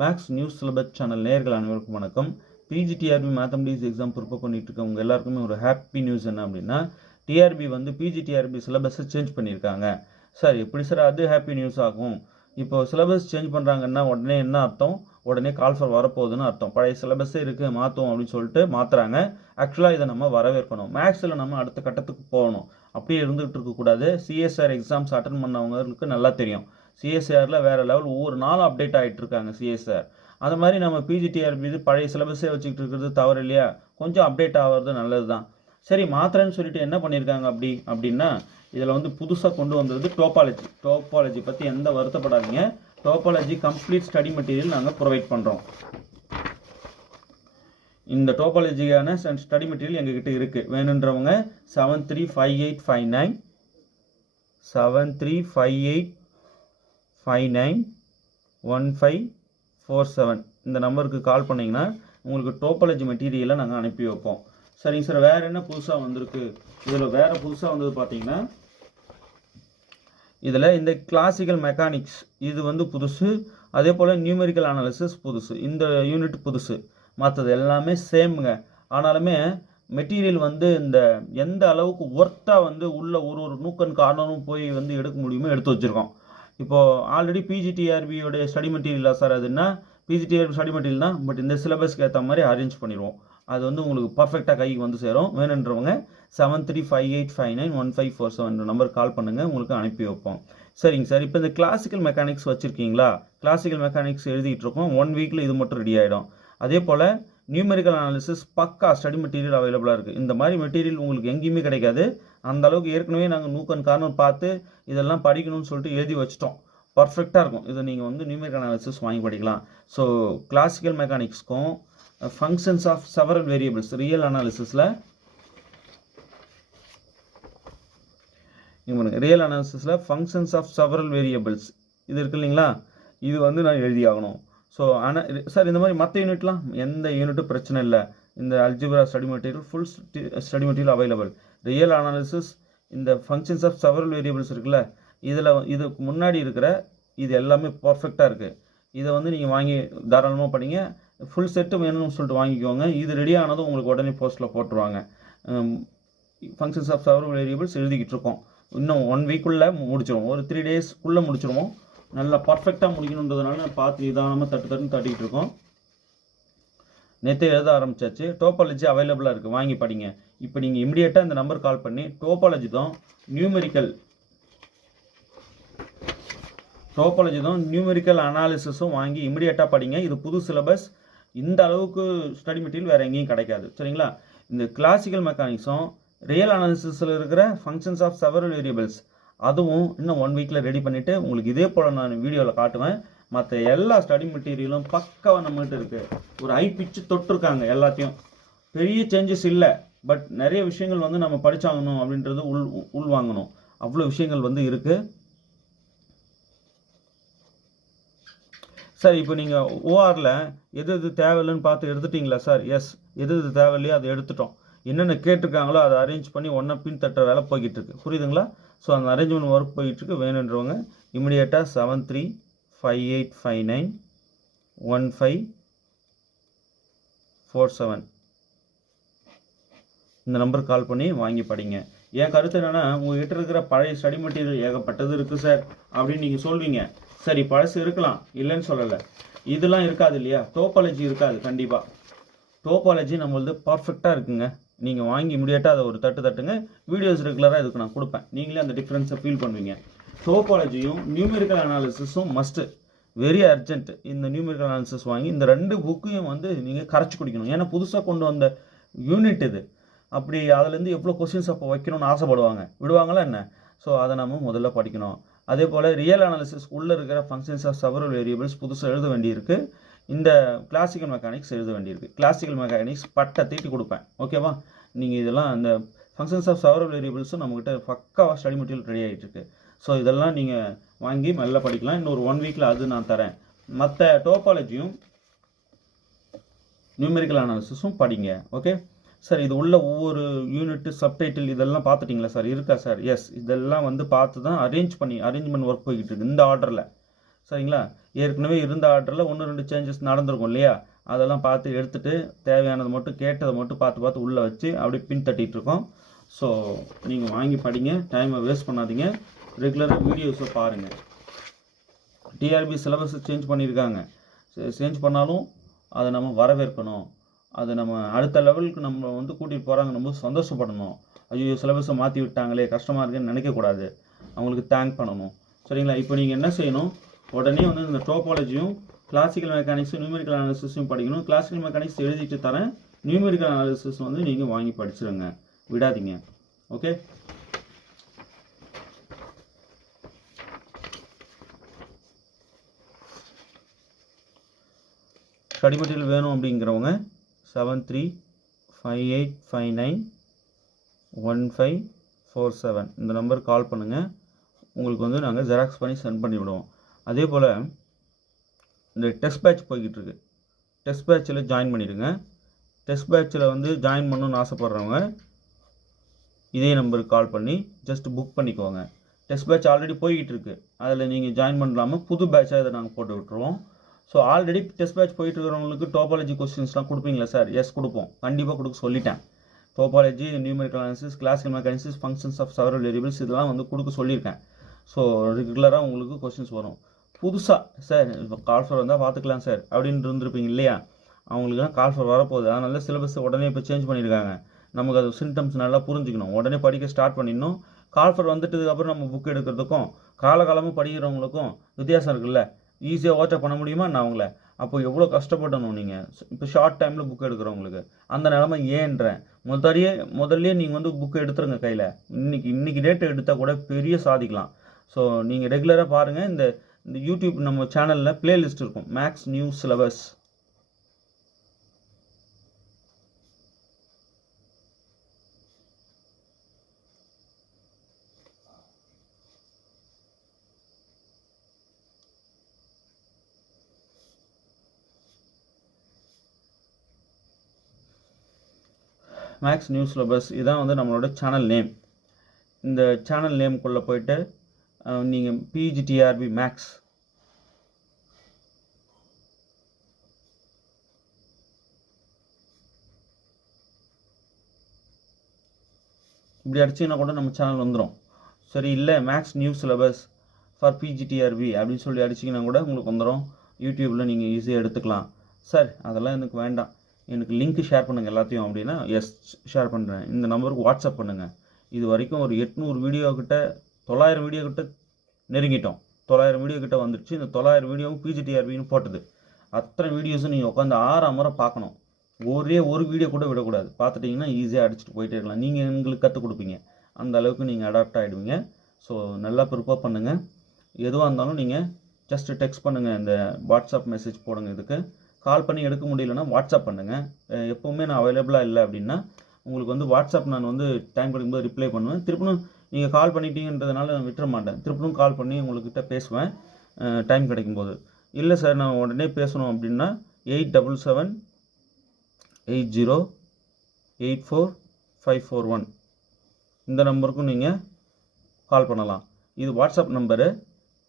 Maths news syllabus channel நேயர்கள் அனைவருக்கும் வணக்கம். பிஜிடிஆர்பி மேத்தமெட்டிக்ஸ் எக்ஸாம் ப்ரிப்பேர் பண்ணிட்டு இருக்கவங்க எல்லாருக்குமே ஒரு ஹாப்பி நியூஸ் என்ன அப்படின்னா, டிஆர்பி வந்து பிஜிடிஆர்பி சிலபஸை சேஞ்ச் பண்ணியிருக்காங்க. சார் எப்படி சார் அது ஹாப்பி நியூஸ் ஆகும்? இப்போ சிலபஸ் சேஞ்ச் பண்ணுறாங்கன்னா உடனே என்ன அர்த்தம்? உடனே கால் ஃபார் வரப்போகுதுன்னு அர்த்தம். பழைய சிலபஸே இருக்குது மாற்றுவோம் அப்படின்னு சொல்லிட்டு மாற்றுறாங்க. ஆக்சுவலாக இதை நம்ம வரவேற்கணும். மேக்ஸில் நம்ம அடுத்த கட்டத்துக்கு போகணும். அப்படியே இருந்துகிட்டு இருக்கக்கூடாது. சிஎஸ்ஆர் எக்ஸாம்ஸ் அட்டன் பண்ணவங்களுக்கு நல்லா தெரியும். சிஎஸ்ஆரில் வேறு லெவல் ஒவ்வொரு நாளும் அப்டேட் ஆகிட்டு இருக்காங்க சிஎஸ்ஆர். அந்த மாதிரி நம்ம பிஜிடிஆர்பி இது பழைய சிலபஸே வச்சுக்கிட்டு இருக்கிறது தவறு இல்லையா? கொஞ்சம் அப்டேட் ஆகிறது நல்லது தான். சரி, மாத்திரன்னு சொல்லிட்டு என்ன பண்ணியிருக்காங்க அப்படின்னா, இதில் வந்து புதுசாக கொண்டு வந்தது டோபாலஜி பற்றி எந்த வருத்தப்படாதீங்க. டோபாலஜி கம்ப்ளீட் ஸ்டடி மெட்டீரியல் நாங்கள் ப்ரொவைட் பண்ணுறோம். இந்த டோபாலஜிக்கான ஸ்டடி மெட்டீரியல் எங்ககிட்ட இருக்குது. வேணுன்றவங்க 7358591547 இந்த நம்பருக்கு கால் பண்ணிங்கன்னா உங்களுக்கு டோபாலஜி மெட்டீரியலை நாங்கள் அனுப்பி வைப்போம். சரிங்க சார், வேறு என்ன புதுசாக வந்திருக்கு? இதில் வேறு புதுசாக வந்தது பார்த்தீங்கன்னா, இதில் இந்த கிளாசிக்கல் மெக்கானிக்ஸ் இது வந்து புதுசு. அதே போல் நியூமெரிக்கல் அனாலிசிஸ் புதுசு. இந்த யூனிட் புதுசு. மற்றது எல்லாமே சேமுங்க. ஆனாலுமே மெட்டீரியல் வந்து இந்த எந்த அளவுக்கு ஒர்த்தாக வந்து உள்ள ஒரு நூக்கன் கார்னரும் போய் வந்து எடுக்க முடியுமோ எடுத்து வச்சுருக்கோம். இப்போது ஆல்ரெடி பிஜிடிஆர்பியோடைய ஸ்டடி மெட்டீரியலா சார் அதுன்னா, பிஜிடிஆர்பி ஸ்டடி மெட்டீரியல் தான். பட் இந்த சிலபஸ்க்கு ஏற்ற மாதிரி அரேஞ்ச் பண்ணிடுவோம். அது வந்து உங்களுக்கு பர்ஃபெக்டாக கைக்கு வந்து சேரும். வேணுன்றவங்க 7358591547 நம்பர் கால் பண்ணுங்கள், உங்களுக்கு அனுப்பி வைப்போம். சரிங்க சார், இப்போ இந்த கிளாசிக்கல் மெக்கானிக்ஸ் வச்சுருக்கீங்களா? கிளாசிக்கல் மெக்கானிக்ஸ் எழுதிட்டு இருக்கோம். 1 வீக்கில் இது மட்டும் ரெடி ஆகிடும். அதே போல் நியூமெரிக்கல் அனாலிசிஸ் பக்கா ஸ்டடி மெட்டீரியல் அவைலபிளாக இருக்குது. இந்த மாதிரி மெட்டீரியல் உங்களுக்கு எங்கேயுமே கிடைக்காது. அந்த அளவுக்கு ஏற்கனவே நாங்கள் நூக்கன் கார்னர் பார்த்து இதெல்லாம் படிக்கணும்னு சொல்லிட்டு எழுதி வச்சிட்டோம். பர்ஃபெக்டாக இருக்கும். இதை நீங்கள் வந்து நியூமெரிக்கல் அனாலிசிஸ் வாங்கி படிக்கலாம். ஸோ கிளாசிக்கல் மெக்கானிக்ஸ்க்கும் functions of several variables real அனாலிசிஸில் ரியல் அனாலிசிஸில் ஃபங்க்ஷன்ஸ் ஆஃப் செவரல் வேரியபிள்ஸ் இது இருக்கு இல்லைங்களா? இது வந்து நான் எழுதி ஆகணும். ஸோ சார் இந்த மாதிரி மற்ற யூனிட்லாம் எந்த யூனிட்டும் பிரச்சனை இல்லை. இந்த algebra study material full study material available. Real analysis இந்த ஃபங்க்ஷன்ஸ் ஆஃப் செவரல் வேரியபிள்ஸ் இருக்குல்ல, இதுக்கு முன்னாடி இருக்கிற இது எல்லாமே பர்ஃபெக்டாக இருக்குது. இதை வந்து நீங்கள் வாங்கி தாராளமாக படிங்க. ஃபுல் செட்டு வேணும்னு சொல்லிட்டு வாங்கிக்கோங்க. இது ரெடி ஆனதும் உங்களுக்கு உடனே போஸ்ட்டில் போட்டுருவாங்க. ஃபங்க்ஷன்ஸ் ஆஃப் செவரல் வேரியபிள்ஸ் எழுதிக்கிட்டு இருக்கோம். இன்னும் 1 வீக்குள்ளே முடிச்சிடுவோம். ஒரு 3 டேஸ்க்குள்ளே முடிச்சிடுவோம். நல்லா பர்ஃபெக்டாக முடிக்கணுன்றதுனால பார்த்து நிதானமாக தட்டிக்கிட்டு இருக்கோம். நேற்றே எழுத ஆரம்பிச்சாச்சு. டோபாலஜி அவைலபிளாக இருக்குது, வாங்கி படிங்க. இப்போ நீங்கள் இமிடியேட்டாக இந்த நம்பர் கால் பண்ணி டோபாலஜி தான் நியூமெரிக்கல் அனாலிசிஸும் வாங்கி இமிடியேட்டாக படிங்க. இது புது சிலபஸ். இந்த அளவுக்கு ஸ்டடி மெட்டீரியல் வேறு எங்கேயும் கிடைக்காது. சரிங்களா? இந்த கிளாசிக்கல் மெக்கானிக்ஸும் ரியல் அனாலிசிஸில் இருக்கிற ஃபங்க்ஷன்ஸ் ஆஃப் செவரல் வேரியபிள்ஸ் அதுவும் இன்னும் 1 வீக்கில் ரெடி பண்ணிவிட்டு உங்களுக்கு இதே போல் நான் வீடியோவில் காட்டுவேன். மற்ற எல்லா ஸ்டடி மெட்டீரியலும் பக்காவாக நம்மகிட்ட இருக்குது. ஒரு ஹை பிச்சு தொட்டிருக்காங்க. எல்லாத்தையும் பெரிய சேஞ்சஸ் இல்லை. பட் நிறைய விஷயங்கள் வந்து நம்ம படிச்சாகணும் அப்படின்றது உள்வாங்கணும். அவ்வளோ விஷயங்கள் வந்து இருக்குது. சார் இப்போ நீங்கள் ஓஆரில் எது தேவையில்லைன்னு பார்த்து எடுத்துட்டிங்களா சார்? எஸ், எது தேவையில்லையோ அதை எடுத்துட்டோம். என்னென்ன கேட்டிருக்காங்களோ அதை அரேஞ்ச் பண்ணி ஒன்றா பின் தட்டுற வேலை போய்கிட்டு இருக்கு. புரியுதுங்களா? ஸோ அந்த அரேஞ்ச்மெண்ட் ஒர்க் போயிட்டுருக்கு. வேணுன்றவங்க இமிடியேட்டாக 7358591547 இந்த நம்பருக்கு கால் பண்ணி வாங்கி படிங்க. என் கருத்து என்னென்னா, உங்கள்கிட்ட இருக்கிற பழைய ஸ்டடி மெட்டீரியல் ஏகப்பட்டது இருக்குது சார் அப்படின்னு நீங்கள் சொல்வீங்க. சரி, பழசு இருக்கலாம், இல்லைன்னு சொல்லலை. இதெல்லாம் இருக்காது இல்லையா? டோபாலஜி இருக்காது கண்டிப்பாக. டோபாலஜி நம்மளது பர்ஃபெக்டாக இருக்குங்க. நீங்கள் வாங்கி இமிடியேட்டாக அதை ஒரு தட்டுங்க. வீடியோஸ் ரெகுலராக இதுக்கு நான் கொடுப்பேன். நீங்களே அந்த டிஃப்ரென்ஸை ஃபீல் பண்ணுவீங்க. டோபாலஜியும் நியூமெரிக்கல் அனாலிசிஸும் மஸ்ட்டு, வெரி அர்ஜென்ட். இந்த நியூமெரிக்கல் அனாலிசிஸ் வாங்கி இந்த 2 புக்கையும் வந்து நீங்கள் கரைச்சி குடிக்கணும். ஏன்னா புதுசாக கொண்டு வந்த யூனிட் இது. அப்படி அதுலேருந்து எவ்வளோ கொஸ்டின்ஸ் அப்போ வைக்கணும்னு ஆசைப்படுவாங்க. விடுவாங்களா என்ன? ஸோ அதை நம்ம முதல்ல படிக்கணும். அதே போல் ரியல் அனாலிசிஸ் உள்ளே இருக்கிற ஃபங்க்ஷன்ஸ் ஆஃப் செவரல் வேரியபிள்ஸ் புதுசாக எழுத வேண்டியிருக்கு. இந்த கிளாசிக்கல் மெக்கானிக்ஸ் எழுத வேண்டியிருக்கு. கிளாசிக்கல் மெக்கானிக்ஸ் பட்டை தீட்டி கொடுப்பேன். ஓகேவா? நீங்கள் இதெல்லாம் அந்த ஃபங்க்ஷன்ஸ் ஆஃப் செவரல் வேரியபிள்ஸும் நம்மகிட்ட பக்காவாக ஸ்டடி மெட்டீரியல் ரெடி ஆகிட்டு இருக்கு. ஸோ இதெல்லாம் நீங்கள் வாங்கி நல்லா படிக்கலாம். இன்னொரு 1 வீக்கில் அது நான் தரேன். மற்ற டோபாலஜியும் நியூமெரிக்கல் அனாலிசிஸும் படிங்க. ஓகே சார், இது உள்ள ஒவ்வொரு யூனிட் சப்டைட்டில் இதெல்லாம் பார்த்துட்டிங்களா சார்? இருக்கா சார்? எஸ், இதெல்லாம் வந்து பார்த்து தான் அரேஞ்ச்மெண்ட் ஒர்க் போய்கிட்டு இருக்கு இந்த ஆர்டரில். சரிங்களா? ஏற்கனவே இருந்த ஆர்டரில் 1-2 சேஞ்சஸ் நடந்திருக்கும் இல்லையா? அதெல்லாம் பார்த்து எடுத்துகிட்டு தேவையானது மட்டும் கேட்டதை மட்டும் பார்த்து உள்ளே வச்சு அப்படி பின் தட்டிகிட்டு இருக்கோம். ஸோ நீங்கள் வாங்கி படிங்க, டைமை வேஸ்ட் பண்ணாதீங்க, ரெகுலராக வீடியோஸை பாருங்கள். டிஆர்பி சிலபஸை சேஞ்ச் பண்ணியிருக்காங்க. சேஞ்ச் பண்ணாலும் அதை நம்ம வரவேற்கணும். அதை நம்ம அடுத்த லெவலுக்கு நம்ம வந்து கூட்டிகிட்டு போகிறாங்க, நம்ம சந்தோஷப்படணும். ஐயோ சிலபஸை மாற்றி விட்டாங்களே கஷ்டமாக இருக்குன்னு நினைக்கக்கூடாது, அவங்களுக்கு தேங்க் பண்ணணும். சரிங்களா? இப்போ நீங்கள் என்ன செய்யணும், உடனே வந்து இந்த டோபாலஜியும் கிளாசிக்கல் மெக்கானிக்ஸும் நியூமெரிக்கல் அனாலிசிஸும் படிக்கணும். கிளாசிக்கல் மெக்கானிக்ஸ் எழுதிட்டு தரேன், நியூமெரிக்கல் அனாலிசிஸ் வந்து நீங்கள் வாங்கி படிச்சிருங்க, விடாதீங்க. ஓகே, ஸ்டடி மெட்டீரியல் வேணும் அப்படிங்கிறவங்க 7358591547 இந்த நம்பருக்கு கால் பண்ணுங்கள். உங்களுக்கு வந்து நாங்கள் ஜெராக்ஸ் பண்ணி சென்ட் பண்ணி விடுவோம். அதே போல் இந்த டெஸ்ட் பேட்ச் போய்கிட்டு இருக்கு, டெஸ்ட் பேட்சில் ஜாயின் பண்ணிவிடுங்க. டெஸ்ட் பேட்சில் வந்து ஜாயின் பண்ணணுன்னு ஆசைப்பட்றவங்க இதே நம்பருக்கு கால் பண்ணி ஜஸ்ட் புக் பண்ணிக்கோங்க. டெஸ்ட் பேட்ச் ஆல்ரெடி போய்கிட்டு இருக்கு, அதில் நீங்கள் ஜாயின் பண்ணலாமல் புது பேட்சாக இதை நாங்கள் போட்டு விட்டுருவோம். ஸோ ஆல்ரெடி டெஸ்ட் பேட்ச் போயிட்டு இருக்கிறவங்களுக்கு டோபாலஜி கொஸ்டின்ஸ்லாம் கொடுப்பீங்களா சார்? எஸ் கொடுப்போம், கண்டிப்பாக கொடுக்க சொல்லிட்டேன். Topology, numerical analysis, classical mechanics, functions of several variables இதெல்லாம் வந்து கொடுக்க சொல்லியிருக்கேன். ஸோ ரெகுலராக உங்களுக்கு கொஸ்டின்ஸ் வரும். புதுசாக சார் இப்போ கால்ஃபர் வந்தால் பார்த்துக்கலாம் சார் அப்படின்னு இருந்திருப்பீங்க இல்லையா? அவங்களுக்குலாம் கால்ஃபர் வரப்போகுது, அதனால சிலபஸ் உடனே இப்போ சேஞ்ச் பண்ணியிருக்காங்க. நமக்கு அது சிம்டம்ஸ் நல்லா புரிஞ்சுக்கணும், உடனே படிக்க ஸ்டார்ட் பண்ணிடணும். கால்ஃபர் வந்துட்டதுக்கப்புறம் நம்ம புக் எடுக்கிறதுக்கும் காலகாலமாக படிக்கிறவங்களுக்கும் வித்தியாசம் இருக்குல்ல. ஈஸியாக ஓட்ட பண்ண முடியுமா நான் அவங்கள? அப்போ எவ்வளோ கஷ்டப்படணும் நீங்கள் இப்போ ஷார்ட் டைமில் புக் எடுக்கிறவங்களுக்கு. அந்த நிலமை ஏன்றேன். முதல்லையே நீங்கள் வந்து புக்கு எடுத்துருங்க கையில். இன்னைக்கு டேட்டு எடுத்தால் கூட பெரிய சாதிக்கலாம். ஸோ நீங்கள் ரெகுலராக பாருங்கள். இந்த யூடியூப் நம்ம சேனலில் பிளேலிஸ்ட் இருக்கும், maths new syllabus. Maths new syllabus இதான் வந்து நம்மளோட சேனல் நேம். இந்த சேனல் நேமுக்குள்ளே போயிட்டு நீங்கள் பிஜிடிஆர்பி மேக்ஸ் இப்படி அடிச்சிங்கன்னா கூட நம்ம சேனல் வந்துடும். சரி, இல்லை maths new syllabus for PGTRB அப்படின்னு சொல்லி அடிச்சிங்கன்னா கூட உங்களுக்கு வந்துடும். யூடியூப்பில் நீங்கள் ஈஸியாக எடுத்துக்கலாம். சார் அதெல்லாம் எனக்கு வேண்டாம், எனக்கு லிங்க் ஷேர் பண்ணுங்கள் எல்லாத்தையும் அப்படின்னா, எஸ் ஷேர் பண்ணுறேன். இந்த நம்பருக்கு வாட்ஸ்அப் பண்ணுங்கள். இது வரைக்கும் ஒரு 800 வீடியோ கிட்ட 900 வீடியோ கிட்ட நெருங்கிட்டோம். 900 வீடியோ கிட்ட வந்துடுச்சு. இந்த 900 வீடியோவும் பிஜிடிஆர்பின்னு போட்டது. அத்தனை வீடியோஸும் நீங்கள் உட்காந்து 6 முறை பார்க்கணும். ஒரே ஒரு வீடியோ கூட விடக்கூடாது. பார்த்துட்டிங்கன்னா ஈஸியாக அடிச்சுட்டு போயிட்டே இருக்கலாம். நீங்கள் எங்களுக்கு கற்றுக் கொடுப்பீங்க, அந்த அளவுக்கு நீங்கள் அடாப்ட் ஆகிடுவீங்க. ஸோ நல்லா ப்ரிப்பேர் பண்ணுங்கள். எதுவாக இருந்தாலும் நீங்கள் ஜஸ்ட் டெக்ஸ்ட் பண்ணுங்கள், இந்த வாட்ஸ்அப் மெசேஜ் போடுங்க. இதுக்கு கால் பண்ணி எடுக்க முடியலன்னா வாட்ஸ்அப் பண்ணுங்கள். எப்போவுமே நான் அவைலபிளாக இல்லை அப்படின்னா உங்களுக்கு வந்து வாட்ஸ்அப் நான் வந்து டைம் கிடைக்கும்போது ரிப்ளை பண்ணுவேன். திருப்பணும் நீங்கள் கால் பண்ணிட்டீங்கன்றதுனால நான் விட்டுற மாட்டேன். திருப்பணும் கால் பண்ணி உங்கள்கிட்ட பேசுவேன் டைம் கிடைக்கும்போது. இல்லை சார் நான் உடனே பேசணும் அப்படின்னா 8778084541 இந்த நம்பருக்கும் நீங்கள் கால் பண்ணலாம். இது வாட்ஸ்அப் நம்பரு.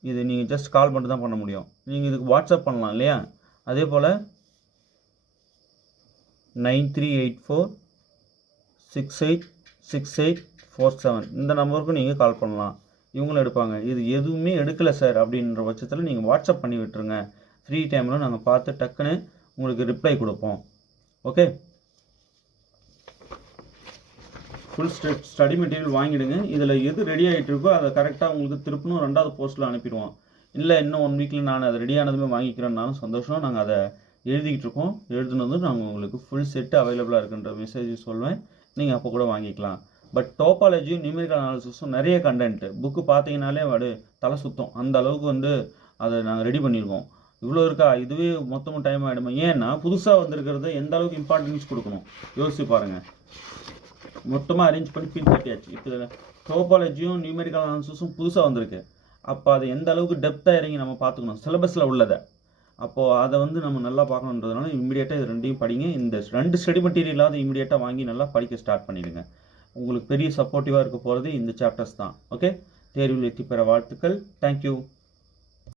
இது நீங்கள் ஜஸ்ட் கால் மட்டும் தான் பண்ண முடியும். நீங்கள் இதுக்கு வாட்ஸ்அப் பண்ணலாம் இல்லையா? அதே போல் 9384686847 இந்த நம்பருக்கும் நீங்கள் கால் பண்ணலாம். இவங்களும் எடுப்பாங்க. இது எதுவுமே எடுக்கலை சார் அப்படின்ற பட்சத்தில் நீங்கள் வாட்ஸ்அப் பண்ணி விட்டுருங்க. ஃப்ரீ டைமில் நாங்கள் பார்த்து டக்குன்னு உங்களுக்கு ரிப்ளை கொடுப்போம். ஓகே, ஃபுல் ஸ்டடி மெட்டீரியல் வாங்கிடுங்க. இதில் எது ரெடி ஆகிட்டு இருக்கோ அதை கரெக்டாக உங்களுக்கு திருப்பணும் 2வது போஸ்ட்டில் அனுப்பிடுவோம். இல்லை இன்னும் 1 வீக்கில் நான் அதை ரெடியானதுமே வாங்கிக்கிறேன்னாலும் சந்தோஷம். நாங்கள் அதை எழுதிக்கிட்டு இருக்கோம். எழுதுனதும் நாங்கள் உங்களுக்கு ஃபுல் செட்டு அவைலபிளாக இருக்குன்ற மெசேஜ் சொல்வேன். நீங்கள் அப்போ கூட வாங்கிக்கலாம். பட் டோபாலஜியும் நியூமெரிக்கல் அனாலிசிஸும் நிறைய கண்டென்ட்டு புக்கு பார்த்தீங்கனாலே தலை சுத்தம். அந்த அளவுக்கு வந்து அதை நாங்கள் ரெடி பண்ணியிருக்கோம். இவ்வளோ இருக்கா, இதுவே மொத்தமும் டைம் ஆகிடுமா? ஏன்னா புதுசாக வந்திருக்கிறத எந்த அளவுக்கு இம்பார்ட்டன்ஸ் கொடுக்கணும் யோசிச்சு பாருங்கள். மொத்தமாக அரேஞ்ச் பண்ணி பின் கட்டியாச்சு. இப்போ டோபாலஜியும் நியூமெரிக்கல் அனாலிசிஸும் புதுசாக வந்திருக்கு. அப்போ அதை எந்த அளவுக்கு டெப்த்தாக இறங்கி நம்ம பார்த்துக்கணும் சிலபஸில் உள்ளதை. அப்போது அதை வந்து நம்ம நல்லா பார்க்கணுன்றதுனால இம்மிடியேட்டாக இது 2யும் படிங்க. இந்த 2 ஸ்டடி மெட்டீரியலாவது இம்மிடியேட்டாக வாங்கி நல்லா படிக்க ஸ்டார்ட் பண்ணிடுங்க. உங்களுக்கு பெரிய சப்போர்ட்டிவாக இருக்க போகிறது இந்த சாப்டர்ஸ் தான். ஓகே, தேர்வில் வெற்றி பெற வாழ்த்துக்கள். தேங்க்யூ.